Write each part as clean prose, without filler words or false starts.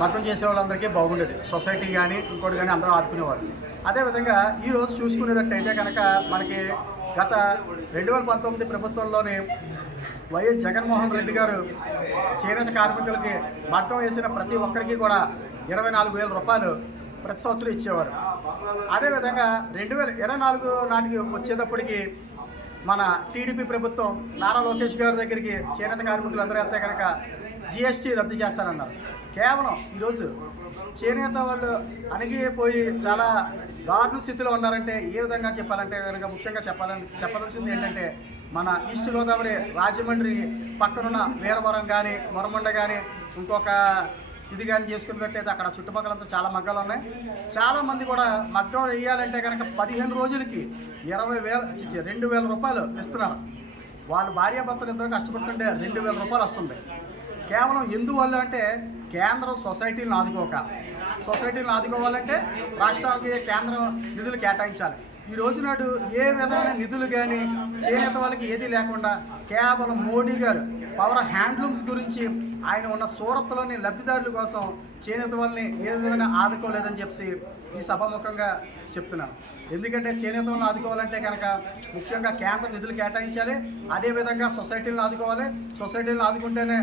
మగ్గం చేసే వాళ్ళందరికీ బాగుండేది. సొసైటీ కానీ ఇంకోటి కానీ అందరూ ఆదుకునేవారు. అదేవిధంగా ఈరోజు చూసుకునేటట్టయితే కనుక మనకి గత 2019 ప్రభుత్వంలోనే వైఎస్ జగన్మోహన్ రెడ్డి గారు చేనేత కార్మికులకి మగ్గం వేసిన ప్రతి ఒక్కరికి కూడా 24,000 రూపాయలు ప్రతి సంవత్సరం ఇచ్చేవారు. అదేవిధంగా 2024 నాటికి వచ్చేటప్పటికి మన టీడీపీ ప్రభుత్వం నారా లోకేష్ గారి దగ్గరికి చేనేత కార్మికులందరూ వెళ్తే కనుక జిఎస్టీ రద్దు చేస్తారన్నారు. కేవలం ఈరోజు చేనేత వాళ్ళు అణిగిపోయి చాలా దారుణ స్థితిలో ఉన్నారంటే ఏ విధంగా చెప్పాలంటే కనుక ముఖ్యంగా చెప్పదలసింది ఏంటంటే మన ఈస్ట్ గోదావరి రాజమండ్రి పక్కనున్న వీరవరం కానీ మొరమండ కానీ ఇంకొక ఇది కానీ చేసుకున్నట్టయితే అక్కడ చుట్టుపక్కలంతా చాలా మగ్గాలు ఉన్నాయి. చాలామంది కూడా మగ్గం వేయాలంటే కనుక 15 రోజులకి 2,000 రూపాయలు ఇస్తున్నారు. వాళ్ళు భార్యాభర్తలు ఎంతో కష్టపడుతుంటే 2,000 రూపాయలు వస్తుంది. కేవలం ఎందువల్ల అంటే కేంద్రం సొసైటీలను ఆదుకోవాలంటే రాష్ట్రాలకి కేంద్రం నిధులు కేటాయించాలి. ఈ రోజు నాడు ఏ విధమైన నిధులు కానీ చేనేత వాళ్ళకి ఏదీ లేకుండా కేవలం మోడీ గారు పవర్ హ్యాండ్లూమ్స్ గురించి ఆయన ఉన్న సూరత్లోని లబ్ధిదారుల కోసం చేనేత వాళ్ళని ఏ విధంగా ఆదుకోలేదని చెప్పి ఈ సభాముఖంగా చెప్తున్నాను. ఎందుకంటే చేనేత వాళ్ళని ఆదుకోవాలంటే కనుక ముఖ్యంగా కేంద్రం నిధులు కేటాయించాలి. అదేవిధంగా సొసైటీలను ఆదుకోవాలి. సొసైటీలను ఆదుకుంటేనే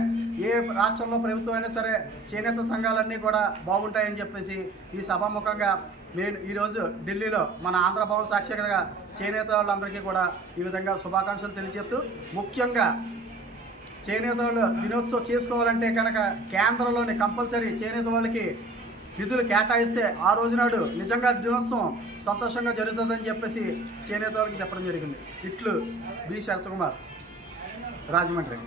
ఏ రాష్ట్రంలో ప్రభుత్వం అయినా సరే చేనేత సంఘాలన్నీ కూడా బాగుంటాయని చెప్పేసి ఈ సభాముఖంగా నేను ఈరోజు ఢిల్లీలో మన ఆంధ్రభవన్ సాక్షిగా చేనేత వాళ్ళందరికీ కూడా ఈ విధంగా శుభాకాంక్షలు తెలియజేస్తూ ముఖ్యంగా చేనేత వాళ్ళు దినోత్సవం చేసుకోవాలంటే కనుక కేంద్రంలోని కంపల్సరీ చేనేత వాళ్ళకి నిధులు కేటాయిస్తే ఆ రోజునాడు నిజంగా దినోత్సవం సంతోషంగా జరుగుతుందని చెప్పేసి చేనేత వాళ్ళకి చెప్పడం జరిగింది. ఇట్లు బి శరత్ కుమార్, రాజమండ్రి.